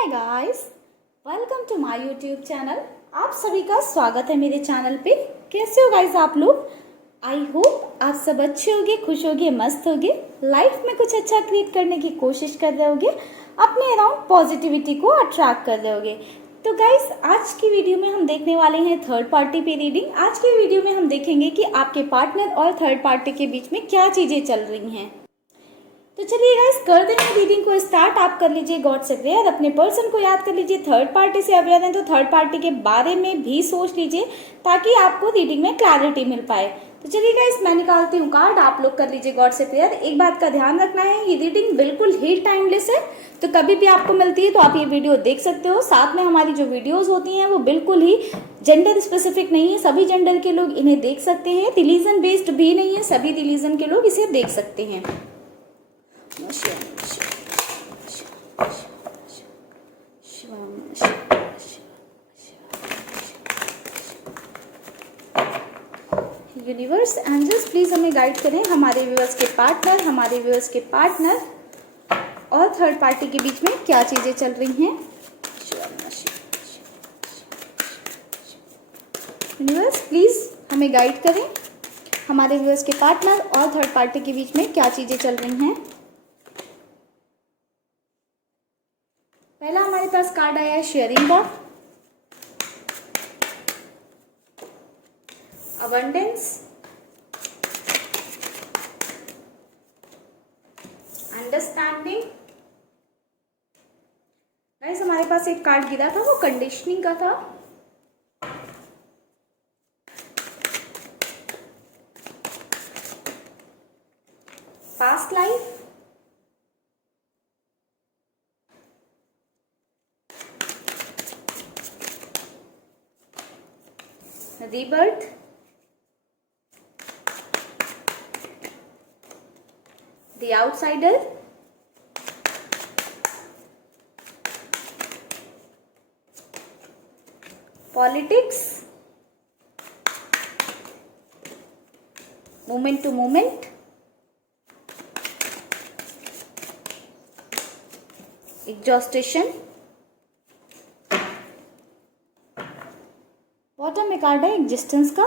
Hi guys, welcome to my YouTube channel. आप सभी का स्वागत है मेरे चैनल पे। कैसे हो गाइस आप लोग? आई होप आप सब अच्छे होगे, खुश होगे, मस्त होगे, लाइफ में कुछ अच्छा क्रिएट करने की कोशिश कर रहे होगे, अपने अराउंड पॉजिटिविटी को अट्रैक्ट कर रहे होगे। तो गाइस आज की वीडियो में हम देखने वाले हैं थर्ड पार्टी पे रीडिंग। आज की वीडियो में हम देखेंगे कि आपके पार्टनर और थर्ड पार्टी के बीच में क्या चीज़ें चल रही हैं। तो चलिए गाइस कर देंगे रीडिंग को स्टार्ट। आप कर लीजिए गॉड से प्रेयर, अपने पर्सन को याद कर लीजिए, थर्ड पार्टी से अवेयर हैं तो थर्ड पार्टी के बारे में भी सोच लीजिए ताकि आपको रीडिंग में क्लैरिटी मिल पाए। तो चलिए गाइस मैं निकालती हूँ कार्ड, आप लोग कर लीजिए गॉड से प्रेयर। एक बात का ध्यान रखना है, ये रीडिंग बिल्कुल ही टाइमलेस है, तो कभी भी आपको मिलती है तो आप ये वीडियो देख सकते हो। साथ में हमारी जो वीडियोज होती हैं वो बिल्कुल ही जेंडर स्पेसिफिक नहीं है, सभी जेंडर के लोग इन्हें देख सकते हैं। रिलीजन बेस्ड भी नहीं है, सभी रिलीजन के लोग इसे देख सकते हैं। यूनिवर्स एंजल्स प्लीज हमें गाइड करें, हमारे व्यूअर्स के पार्टनर और थर्ड पार्टी के बीच में क्या चीजें चल रही हैं। यूनिवर्स प्लीज हमें गाइड करें, हमारे व्यूअर्स के पार्टनर और थर्ड पार्टी के बीच में क्या चीजें चल रही हैं। पहला हमारे पास कार्ड आया है शेयरिंग का, अबंडेंस, अंडरस्टैंडिंग। गाइस हमारे पास एक कार्ड गिरा था, वो कंडीशनिंग का था। Past life, rebirth, the outsider, politics, moment to moment, exhaustion. Bottom में कार्ड है एग्जिस्टेंस का।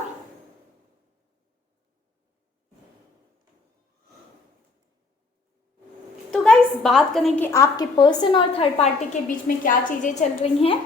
तो गाइस बात करें कि आपके पर्सन और थर्ड पार्टी के बीच में क्या चीजें चल रही हैं,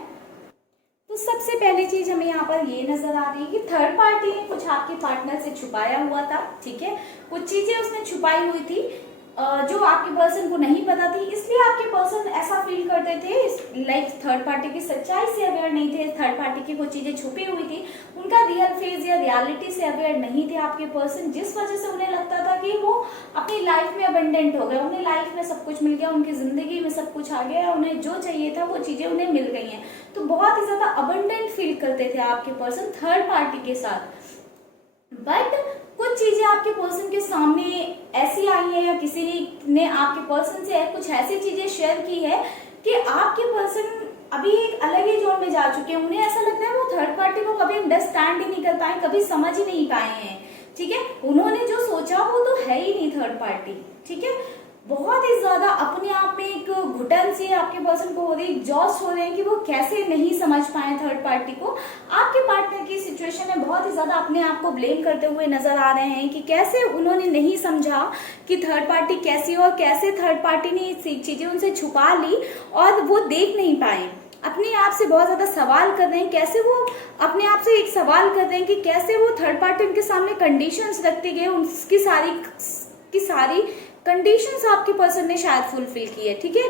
तो सबसे पहली चीज हमें यहाँ पर ये नजर आ रही है कि थर्ड पार्टी ने कुछ आपके पार्टनर से छुपाया हुआ था। ठीक है, कुछ चीजें उसने छुपाई हुई थी जो आपके पर्सन को नहीं पता थी, इसलिए आपके पर्सन ऐसा फील करते थे लाइक थर्ड पार्टी की सच्चाई से अवेयर नहीं थे। थर्ड पार्टी की कुछ चीजें छुपी हुई थी, उनका रियल फेज या रियलिटी से अवेयर नहीं थे आपके पर्सन, जिस वजह से उन्हें लगता था कि वो अपनी लाइफ में अबंडेंट हो गए, उन्हें लाइफ में सब कुछ मिल गया, उनकी जिंदगी में सब कुछ आ गया, उन्हें जो चाहिए था वो चीजें उन्हें मिल गई हैं। तो बहुत ही ज्यादा अबंडेंट फील करते थे आपके पर्सन थर्ड पार्टी के साथ। बट कुछ चीजें आपके पर्सन के सामने ऐसी आई है या किसी ने आपके पर्सन से कुछ ऐसी चीजें शेयर की है कि आपके पर्सन अभी एक अलग ही जोन में जा चुके हैं। उन्हें ऐसा लगता है वो थर्ड पार्टी को कभी अंडरस्टैंड ही नहीं कर पाए, कभी समझ ही नहीं पाए हैं। ठीक है, उन्होंने जो सोचा वो तो है ही नहीं थर्ड पार्टी। ठीक है, बहुत ही ज्यादा अपने आप में एक घुटन सी आपके पर्सन को हो रही, एग्जॉस्ट हो रहे हैं कि वो कैसे नहीं समझ पाए थर्ड पार्टी को। आपके पार्टनर की सिचुएशन में बहुत ही ज्यादा अपने आप को ब्लेम करते हुए नजर आ रहे हैं कि कैसे उन्होंने नहीं समझा कि थर्ड पार्टी कैसी हो और कैसे थर्ड पार्टी ने चीजें उनसे छुपा ली और वो देख नहीं पाए। अपने आप से बहुत ज्यादा सवाल कर रहे हैं, कैसे वो अपने आप से एक सवाल कर रहे हैं कि कैसे वो थर्ड पार्टी उनके सामने कंडीशंस रखते गए, उसकी सारी कंडीशंस आपके पर्सन ने शायद फुलफिल की है। ठीक है,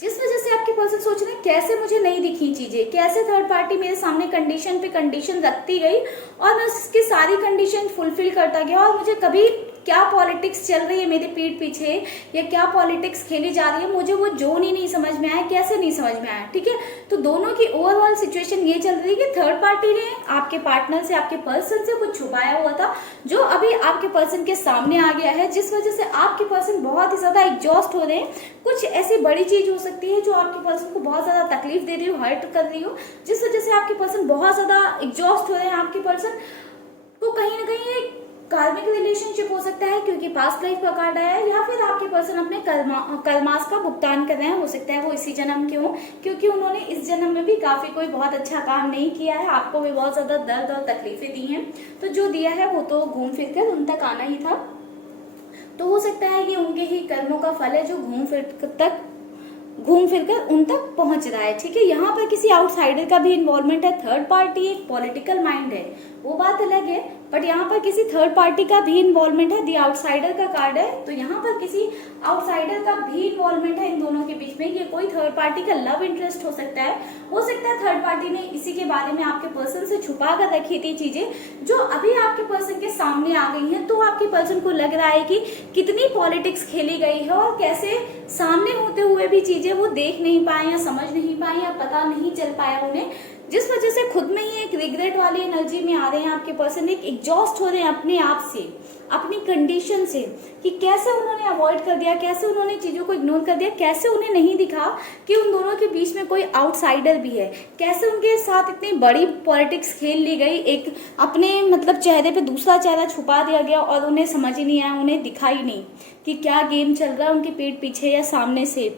जिस वजह से आपके पर्सन सोच रहे हैं कैसे मुझे नहीं दिखी चीजें, कैसे थर्ड पार्टी मेरे सामने कंडीशन पे कंडीशन रखती गई और मैं उसकी सारी कंडीशन फुलफिल करता गया, और मुझे कभी क्या पॉलिटिक्स चल रही है मेरे पीठ पीछे या क्या पॉलिटिक्स खेली जा रही है, मुझे वो जोन ही नहीं समझ में आया, कैसे नहीं समझ में आया। ठीक है, तो दोनों की ओवरऑल सिचुएशन ये चल रही है कि थर्ड पार्टी ने आपके पार्टनर से, आपके पर्सन से कुछ छुपाया हुआ था जो अभी आपके पर्सन के सामने आ गया है, जिस वजह से आपके पर्सन बहुत ही ज्यादा एग्जॉस्ट हो रहे हैं। कुछ ऐसी बड़ी चीज हो सकती है जो आपके पर्सन को बहुत ज्यादा तकलीफ दे रही हो, हर्ट कर रही हो, जिस वजह से आपके पर्सन बहुत ज्यादा एग्जॉस्ट हो रहे हैं। आपके पर्सन को कहीं ना कहीं कार्मिक रिलेशनशिप हो सकता है क्योंकि पास्ट लाइफ का कार्ड आया है, या फिर आपके पर्सन अपने कर्मास का भुगतान कर रहे हैं, हो सकता है वो इसी जन्म के हों, क्योंकि उन्होंने इस जन्म में भी काफी कोई बहुत अच्छा काम नहीं किया है, आपको भी बहुत ज्यादा दर्द और तकलीफें दी हैं, तो जो दिया है वो तो घूम फिर कर उन तक आना ही था। तो हो सकता है कि उनके ही कर्मों का फल है जो घूम फिर कर उन तक पहुंच रहा है। ठीक है, यहाँ पर किसी आउटसाइडर का भी इन्वॉल्वमेंट है, थर्ड पार्टी एक पॉलिटिकल माइंड है, वो बात अलग है, बट यहाँ पर किसी थर्ड पार्टी का भी इन्वॉल्वमेंट है। दी आउटसाइडर का कार्ड है, तो यहाँ पर किसी आउटसाइडर का भी इन्वॉल्वमेंट है इन दोनों के बीच में। ये कोई थर्ड पार्टी का लव इंटरेस्ट हो सकता है, थर्ड पार्टी ने इसी के बारे में आपके पर्सन से छुपा कर रखी थी चीजें, जो अभी आपके पर्सन के सामने आ गई हैं। तो आपके पर्सन को लग रहा है कि कितनी पॉलिटिक्स खेली गई है और कैसे सामने होते हुए भी चीजें वो देख नहीं पाए या समझ नहीं पाए या पता नहीं चल पाया उन्हें, जिस वजह से खुद में ही एक रिग्रेट वाली एनर्जी में आ रहे हैं आपके पर्सन, एक एग्जॉस्ट हो रहे हैं अपने आप से, अपनी कंडीशन से, कि कैसे उन्होंने अवॉइड कर दिया, कैसे उन्होंने चीजों को इग्नोर कर दिया, कैसे उन्हें नहीं दिखा कि उन दोनों के बीच में कोई आउटसाइडर भी है, कैसे उनके साथ इतनी बड़ी पॉलिटिक्स खेल ली गई, एक अपने मतलब चेहरे पे दूसरा चेहरा छुपा दिया गया और उन्हें समझ ही नहीं आया, उन्हें दिखा ही नहीं कि क्या गेम चल रहा है उनके पीठ पीछे या सामने से,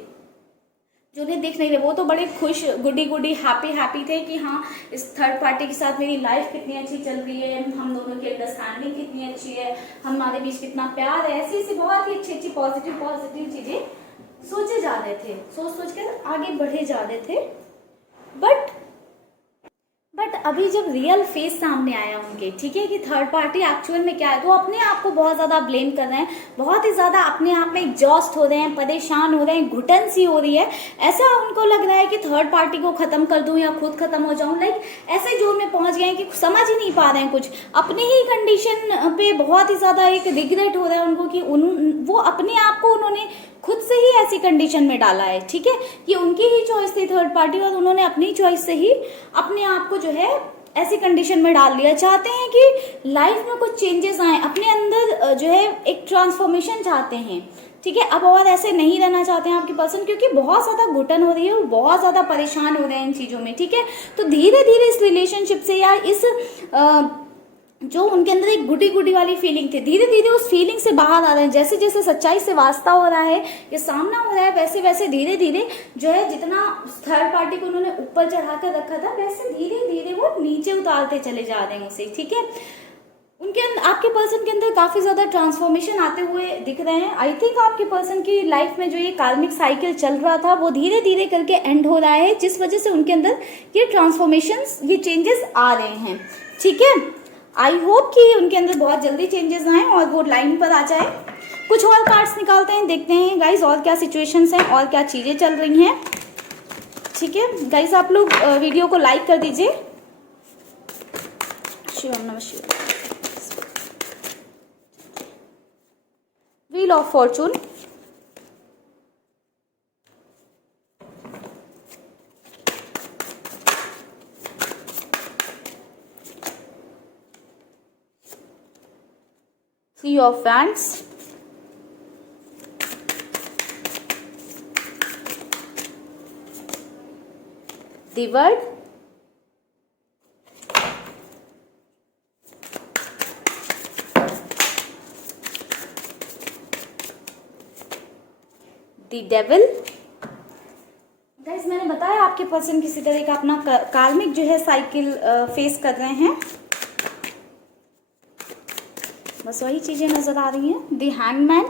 जो उन्हें दिख नहीं रहे। वो तो बड़े खुश गुडी हैप्पी थे कि हाँ इस थर्ड पार्टी के साथ मेरी लाइफ कितनी अच्छी चल रही है, हम दोनों की अंडरस्टैंडिंग कितनी अच्छी है, हमारे बीच कितना प्यार है, ऐसी बहुत ही अच्छी पॉजिटिव चीजें सोचे जा रहे थे, सोच कर आगे बढ़े जा रहे थे। बट अभी जब रियल फेस सामने आया उनके, ठीक है, कि थर्ड पार्टी एक्चुअल में क्या है, तो अपने आप को बहुत ज्यादा ब्लेम कर रहे हैं, बहुत ही ज्यादा अपने आप में एग्जॉस्ट हो रहे हैं, परेशान हो रहे हैं, घुटन सी हो रही है, ऐसा उनको लग रहा है कि थर्ड पार्टी को खत्म कर दूं या खुद खत्म हो जाऊं, लाइक ऐसे जोन में पहुंच गए हैं कि समझ ही नहीं पा रहे हैं कुछ, अपनी ही कंडीशन पे बहुत ही ज्यादा एक रिग्रेट हो रहा है उनको कि वो अपने आप को उन्होंने खुद से ही ऐसी कंडीशन में डाला है। ठीक है, ये उनकी ही चॉइस थी थर्ड पार्टी, और उन्होंने अपनी चॉइस से ही अपने आप को जो है ऐसी कंडीशन में डाल लिया। चाहते हैं कि लाइफ में कुछ चेंजेस आए, अपने अंदर जो है एक ट्रांसफॉर्मेशन चाहते हैं। ठीक है, अब और ऐसे नहीं रहना चाहते हैं आपके पर्सन, क्योंकि बहुत ज्यादा घुटन हो रही है और बहुत ज्यादा परेशान हो रहे हैं इन चीजों में। ठीक है, तो धीरे धीरे इस रिलेशनशिप से या इस जो उनके अंदर एक गुडी वाली फीलिंग थी, धीरे धीरे उस फीलिंग से बाहर आ रहे हैं। जैसे जैसे सच्चाई से वास्ता हो रहा है या सामना हो रहा है, वैसे वैसे धीरे धीरे जो है जितना थर्ड पार्टी को उन्होंने ऊपर चढ़ा कर रखा था, वैसे धीरे धीरे वो नीचे उतारते चले जा रहे हैं उसे। ठीक है, उनके अंदर आपके पर्सन के अंदर काफी ज्यादा ट्रांसफॉर्मेशन आते हुए दिख रहे हैं। आई थिंक आपके पर्सन की लाइफ में जो ये कार्मिक साइकिल चल रहा था वो धीरे धीरे करके एंड हो रहा है, जिस वजह से उनके अंदर ये ट्रांसफॉर्मेशन, ये चेंजेस आ रहे हैं। ठीक है, आई होप कि उनके अंदर बहुत जल्दी चेंजेस आए और वो लाइन पर आ जाए। कुछ और कार्ड्स निकालते हैं, देखते हैं गाइज और क्या सिचुएशंस हैं और क्या चीजें चल रही हैं। ठीक है गाइज, आप लोग वीडियो को लाइक कर दीजिए। शिवम नमः शिवाय। Wheel of Fortune, Three of Wands, the World, the Devil। Guys, मैंने बताया आपके पर्सन किसी तरह का अपना कार्मिक जो है साइकिल फेस कर रहे हैं, बस वही चीजें नजर आ रही हैं। The hangman,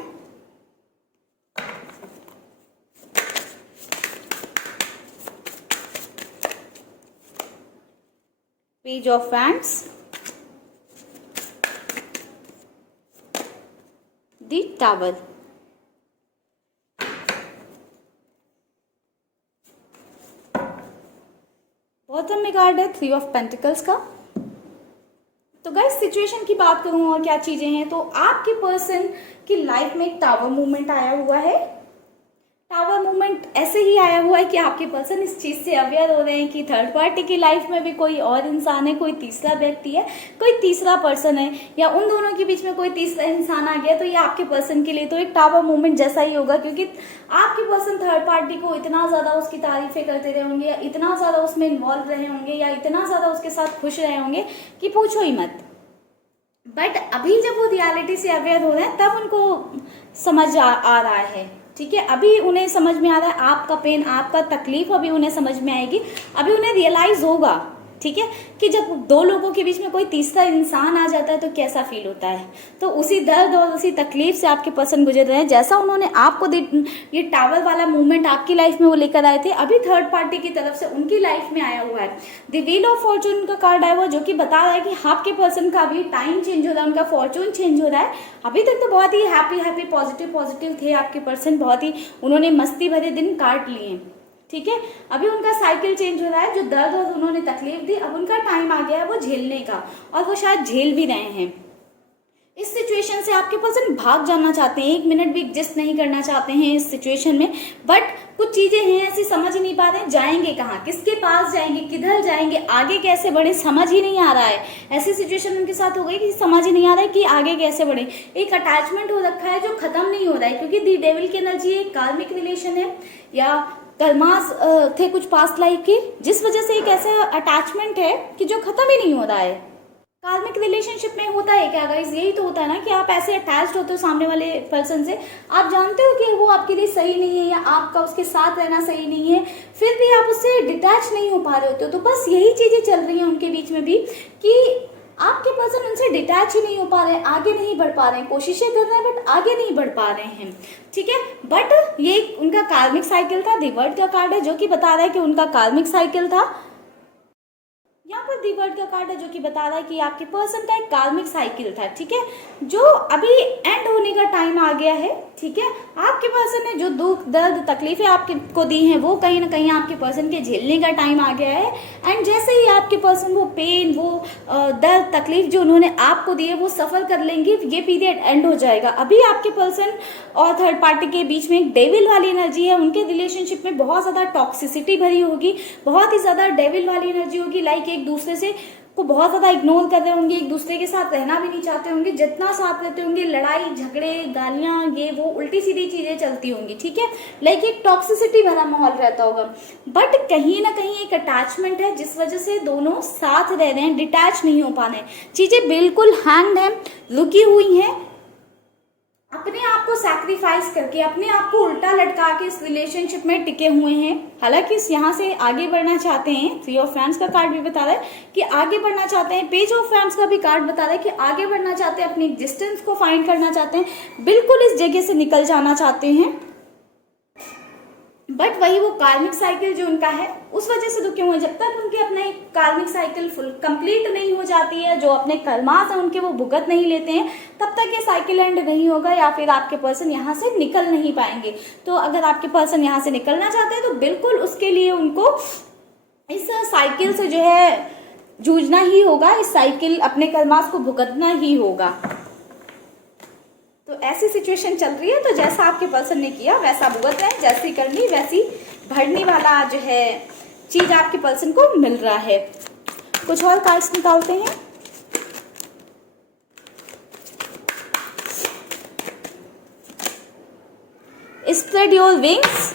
page of wands, the tower. Bottom में कार्ड है थ्री ऑफ पेंटिकल्स का। तो गाइस, सिचुएशन की बात करूं और क्या चीजें हैं, तो आपके पर्सन की लाइफ में एक टावर मूवमेंट आया हुआ है। टावर मूवमेंट ऐसे ही आया हुआ है कि आपके पर्सन इस चीज से अवेयर हो रहे हैं कि थर्ड पार्टी की लाइफ में भी कोई और इंसान है, कोई तीसरा व्यक्ति है, कोई तीसरा पर्सन है, या उन दोनों के बीच में कोई तीसरा इंसान आ गया। तो ये आपके पर्सन के लिए तो एक टावर मूवमेंट जैसा ही होगा, क्योंकि आपके पर्सन थर्ड पार्टी को इतना ज्यादा उसकी तारीफें करते रहे होंगे, या इतना ज्यादा उसमें इन्वॉल्व रहे होंगे, या इतना ज्यादा उसके साथ खुश रहे होंगे कि पूछो ही मत। बट अभी जब वो रियलिटी से अवेयर हो रहे हैं तब उनको समझ आ रहा है, ठीक है। अभी उन्हें समझ में आ रहा है, आपका पेन, आपका तकलीफ अभी उन्हें समझ में आएगी, अभी उन्हें रियलाइज होगा, ठीक है, कि जब दो लोगों के बीच में कोई तीसरा इंसान आ जाता है तो कैसा फील होता है। तो उसी दर्द और उसी तकलीफ से आपके पर्सन गुजर रहे हैं। जैसा उन्होंने आपको ये टावर वाला मूवमेंट आपकी लाइफ में वो लेकर आए थे, अभी थर्ड पार्टी की तरफ से उनकी लाइफ में आया हुआ है। द व्हील ऑफ फॉर्चून का कार्ड आया हुआ, जो कि बता रहा है कि आपके पर्सन का अभी टाइम चेंज हो रहा है, उनका फॉर्चून चेंज हो रहा है। अभी तक तो बहुत ही हैप्पी पॉजिटिव थे आपके पर्सन, बहुत ही उन्होंने मस्ती भरे दिन काट लिए, ठीक है। अभी उनका साइकिल चेंज हो रहा है, जो दर्द और उन्होंने तकलीफ दी, अब उनका टाइम आ गया है वो झेलने का, और वो शायद झेल भी रहे हैं। इस सिचुएशन से आपके पर्सन भाग जाना चाहते हैं, 1 मिनट भी एग्जिस्ट नहीं करना चाहते हैं इस सिचुएशन में। बट कुछ चीजें हैं ऐसी, समझ ही नहीं पा रहे जाएंगे कहाँ, किसके पास जाएंगे, किधर जाएंगे, आगे कैसे बढ़े, समझ ही नहीं आ रहा है। ऐसी सिचुएशन उनके साथ हो गई कि समझ ही नहीं आ रहा है कि आगे कैसे बढ़े। एक अटैचमेंट हो रखा है जो खत्म नहीं हो रहा है, क्योंकि दी डेविल की एनर्जी एक कार्मिक रिलेशन है, या कर्मास थे कुछ पास्ट लाइफ के, जिस वजह से एक ऐसा अटैचमेंट है कि जो खत्म ही नहीं हो रहा है। कार्मिक रिलेशनशिप में होता है क्या गाइस, यही तो होता है ना कि आप ऐसे अटैच्ड होते हो सामने वाले पर्सन से, आप जानते हो कि वो आपके लिए सही नहीं है, या आपका उसके साथ रहना सही नहीं है, फिर भी आप उससे डिटैच नहीं हो पा रहे होते हो। तो बस यही चीजें चल रही हैं उनके बीच में भी, कि आपके पर्सन उनसे डिटैच ही नहीं हो पा रहे हैं, आगे नहीं बढ़ पा रहे हैं, कोशिशें कर रहे हैं बट आगे नहीं बढ़ पा रहे हैं, ठीक है। बट ये उनका कार्मिक साइकिल था, द वर्ल्ड का कार्ड है जो कि बता रहा है कि उनका कार्मिक साइकिल था। यहाँ पर दी वर्ड का कार्ड है जो कि बता रहा है कि आपके पर्सन का एक कार्मिक साइकिल था, ठीक है, जो अभी एंड होने का टाइम आ गया है, ठीक है। आपके पर्सन ने जो दुख दर्द तकलीफें आपको दी हैं, वो कहीं ना कहीं आपके पर्सन के झेलने का टाइम आ गया है। एंड जैसे ही आपके पर्सन वो पेन, वो दर्द तकलीफ जो उन्होंने आपको दी है वो सफर कर लेंगे, ये पीरियड एंड हो जाएगा। अभी आपके पर्सन और थर्ड पार्टी के बीच में एक डेविल वाली एनर्जी है, उनके रिलेशनशिप में बहुत ज्यादा टॉक्सिसिटी भरी होगी, बहुत ही ज्यादा डेविल वाली एनर्जी होगी, लाइक एक दूसरे से को बहुत ज्यादा इग्नोर कर रहे होंगे, एक दूसरे के साथ रहना भी नहीं चाहते होंगे, जितना साथ रहते होंगे लड़ाई झगड़े गालियां ये वो उल्टी सीधी चीजें चलती होंगी, ठीक है, लाइक एक टॉक्सिसिटी भरा माहौल रहता होगा। बट कहीं ना कहीं एक अटैचमेंट है जिस वजह से दोनों साथ रह रहे हैं, डिटैच नहीं हो पा रहे हैं, चीजें बिल्कुल हैंग्ड है, रुकी हुई हैं, अपने आप को सैक्रिफाइस करके, अपने आप को उल्टा लटका के इस रिलेशनशिप में टिके हुए हैं। हालांकि इस यहाँ से आगे बढ़ना चाहते हैं, 3 ऑफ फैंस का कार्ड भी बता रहा है कि आगे बढ़ना चाहते हैं, पेज ऑफ फैंस का भी कार्ड बता रहा है कि आगे बढ़ना चाहते हैं, अपनी एग्जिस्टेंस को फाइंड करना चाहते हैं, बिल्कुल इस जगह से निकल जाना चाहते हैं। बट वही वो कार्मिक साइकिल जो उनका है उस वजह से दुखी हुए, जब तक उनके अपना एक कार्मिक साइकिल फुल कंप्लीट नहीं हो जाती है, जो अपने कर्मास है उनके वो भुगत नहीं लेते हैं, तब तक ये साइकिल एंड नहीं होगा, या फिर आपके पर्सन यहाँ से निकल नहीं पाएंगे। तो अगर आपके पर्सन यहाँ से निकलना चाहते हैं तो बिल्कुल उसके लिए उनको इस साइकिल से जो है जूझना ही होगा, इस साइकिल अपने कर्मास को भुगतना ही होगा। तो ऐसी सिचुएशन चल रही है, तो जैसा आपके पर्सन ने किया वैसा भुगत रहे हैं, जैसी करनी वैसी भरने वाला जो है चीज आपके पर्सन को मिल रहा है। कुछ और कार्ड्स निकालते हैं। Spread your wings,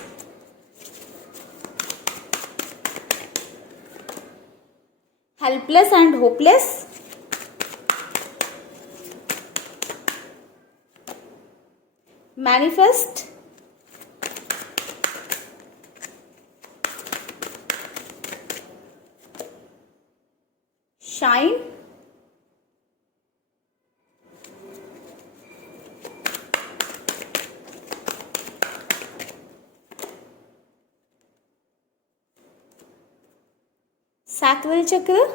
helpless and hopeless, manifest, shine, sacral chakra,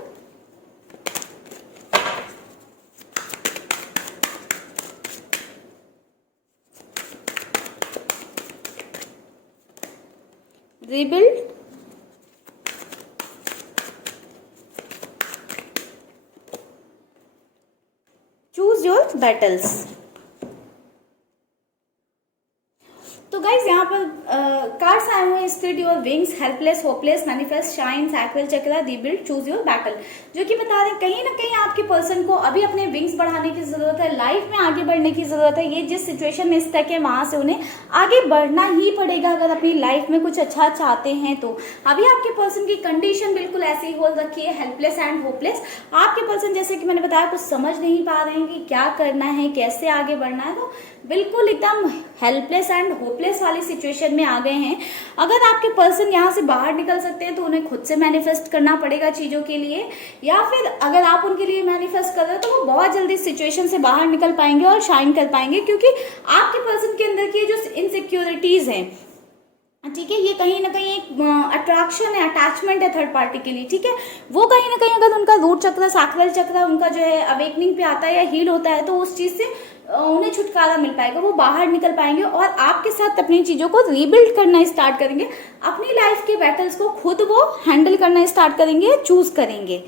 rebuild, choose your battles। तो गाइज यहाँ पर कार्ड्स आए हुए हैं, spread your wings, helpless, hopeless, manifest, shine, sacral chakra, rebuild, choose your battle, जो कि बता रहे हैं कहीं ना कहीं आपके पर्सन को अभी अपने विंग्स बढ़ाने की जरूरत है, लाइफ में आगे बढ़ने की जरूरत है। ये जिस सिचुएशन में स्टक है वहां से उन्हें आगे बढ़ना ही पड़ेगा अगर अपनी लाइफ में कुछ अच्छा चाहते हैं तो। अभी आपके पर्सन की कंडीशन बिल्कुल ऐसी हो रखी है, हेल्पलेस एंड होपलेस। आपके पर्सन जैसे कि मैंने बताया कुछ समझ नहीं पा रहे हैं कि क्या करना है, कैसे आगे बढ़ना है, तो बिल्कुल एकदम हेल्पलेस एंड होपलेस वाली सिचुएशन में आ गए हैं। अगर आपके पर्सन यहाँ से बाहर निकल सकते हैं तो उन्हें खुद से मैनिफेस्ट करना पड़ेगा चीज़ों के लिए, या फिर अगर आप उनके लिए मैनिफेस्ट कर रहे हो तो वो बहुत जल्दी सिचुएशन से बाहर निकल पाएंगे और शाइन कर पाएंगे, क्योंकि आपके पर्सन के अंदर की जो इनसिक्योरिटीज हैं, ठीक है, ये कहीं ना कहीं एक अट्रैक्शन है, अटैचमेंट है थर्ड पार्टी के लिए, ठीक है, वो कहीं ना कहीं अगर उनका रूट चक्र, सैक्रल चक्र उनका जो है अवेकनिंग पे आता है या हील होता है तो उस चीज़ से उन्हें छुटकारा मिल पाएगा, वो बाहर निकल पाएंगे और आपके साथ अपनी चीज़ों को रीबिल्ड करना स्टार्ट करेंगे, अपनी लाइफ के बैटल्स को खुद वो हैंडल करना स्टार्ट करेंगे, चूज करेंगे।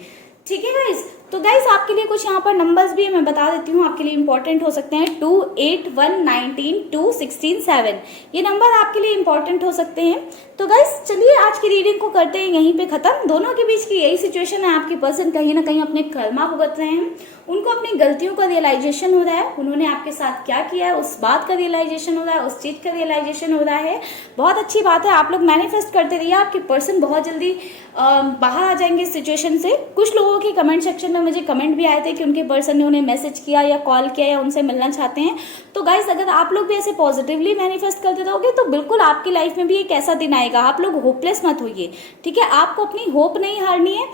ठीक है गाइज, तो गाइज आपके लिए कुछ यहाँ पर नंबर्स भी मैं बता देती हूँ, आपके लिए इंपॉर्टेंट हो सकते हैं। 2, 8, 1, 19, 2, 16, 7, ये नंबर आपके लिए इंपॉर्टेंट हो सकते हैं। तो गाइज चलिए आज की रीडिंग को करते हैं यहीं पे खत्म। दोनों के बीच की यही सिचुएशन है, आपके पर्सन कहीं ना कहीं अपने कर्मा भुगत रहे हैं, उनको अपनी गलतियों का रियलाइजेशन हो रहा है, उन्होंने आपके साथ क्या किया है उस बात का रियलाइजेशन हो रहा है, उस चीज का रियलाइजेशन हो रहा है। बहुत अच्छी बात है, आप लोग मैनिफेस्ट करते रहिए, आपके पर्सन बहुत जल्दी बाहर आ जाएंगे इस सिचुएशन से। कुछ लोगों के कमेंट सेक्शन में मुझे कमेंट भी आए थे कि उनके पर्सन ने उन्हें मैसेज किया या कॉल किया या उनसे मिलना चाहते हैं। तो गाइज अगर आप लोग भी ऐसे पॉजिटिवली मैनिफेस्ट करते रहोगे तो बिल्कुल आपकी लाइफ में भी एक ऐसा दिन आएगा। आप लोग होपलेस मत होइए, ठीक है, आपको अपनी होप नहीं हारनी है,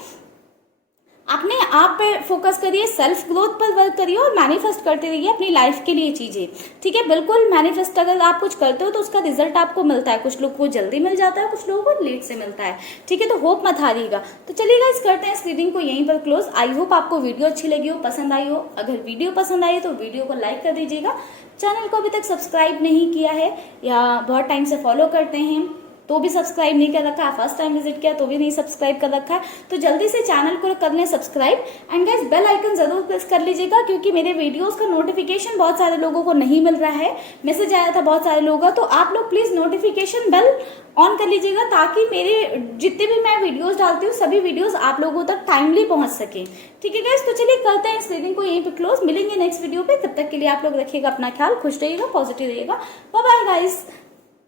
अपने आप पे फोकस करिए, सेल्फ ग्रोथ पर वर्क करिए और मैनिफेस्ट करते रहिए अपनी लाइफ के लिए चीजें, ठीक है। बिल्कुल मैनिफेस्ट अगर आप कुछ करते हो तो उसका रिजल्ट आपको मिलता है, कुछ लोग को जल्दी मिल जाता है, कुछ लोगों को लेट से मिलता है, ठीक है, तो होप मत हारिएगा। तो चलिए गाइस करते हैं इस रीडिंग को यहीं पर क्लोज। आई होप आपको वीडियो अच्छी लगी हो, पसंद आई हो। अगर वीडियो पसंद आई तो वीडियो को लाइक कर दीजिएगा, चैनल को अभी तक सब्सक्राइब नहीं किया है या बहुत टाइम से फॉलो करते हैं तो भी सब्सक्राइब नहीं कर रखा है, फर्स्ट टाइम विजिट किया तो भी नहीं सब्सक्राइब कर रखा है, तो जल्दी से चैनल को कर लें subscribe. And guys bell icon जरूर प्रेस कर लीजिएगा, क्योंकि मेरे वीडियोस का नोटिफिकेशन बहुत सारे लोगों को नहीं मिल रहा है, मैसेज आया था बहुत सारे लोगों का, तो आप लोग प्लीज नोटिफिकेशन बेल ऑन कर लीजिएगा ताकि मेरे जितने भी मैं वीडियोस डालती हूँ सभी वीडियोस आप लोगों तक टाइमली पहुंच सके, ठीक है गाइस। तो चलिए करते हैं इस रीडिंग को यहीं पे क्लोज, मिलेंगे नेक्स्ट वीडियो पे, तब तक के लिए आप लोग रखिएगा अपना ख्याल, खुश रहिएगा, पॉजिटिव रहिएगा, bye bye guys,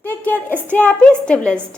take care, stay happy, stay blessed.